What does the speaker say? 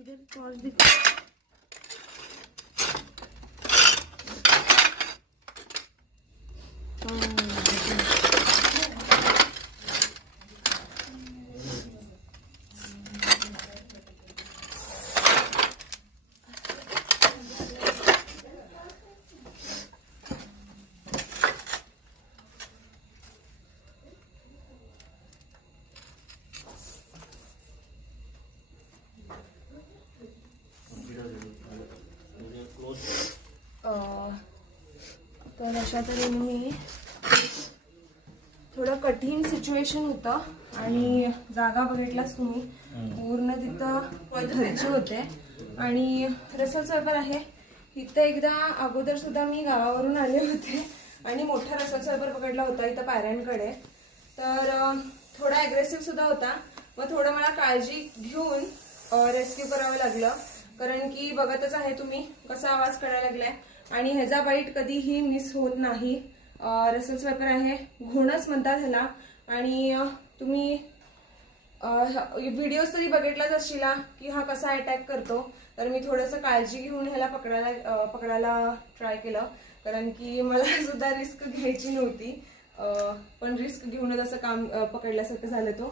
इधर पॉज दिखा। तर अशा तऱ्हेने मी थोडं कठीण सिच्युएशन होतं आणि जागा बघितलाच तुम्ही, पूर्ण तिथं घरचे होते आणि रसल सर्वर आहे इथं. एकदा अगोदर सुद्धा मी गावावरून आले होते आणि मोठा रसल सर्वर पकडला होता इथं पायऱ्यांकडे. तर थोडा ॲग्रेसिव्ह सुद्धा होता. मग थोडं मला काळजी घेऊन रेस्क्यू करावं लागलं, कारण की बघतच आहे तुम्ही कसा आवाज करायला लागलाय आणि ह्याचा बाईट कधीही मिस होत नाही. रसल स्वॅपर आहे, घोणच म्हणतात ह्याला. आणि तुम्ही व्हिडिओज तरी बघितलाच असशीला की हा कसा अटॅक करतो. तर मी थोडंसं काळजी घेऊन ह्याला पकडायला ट्राय केलं, कारण की मला सुद्धा रिस्क घ्यायची नव्हती. पण रिस्क घेऊनच असं काम पकडल्यासारखं झालं तो.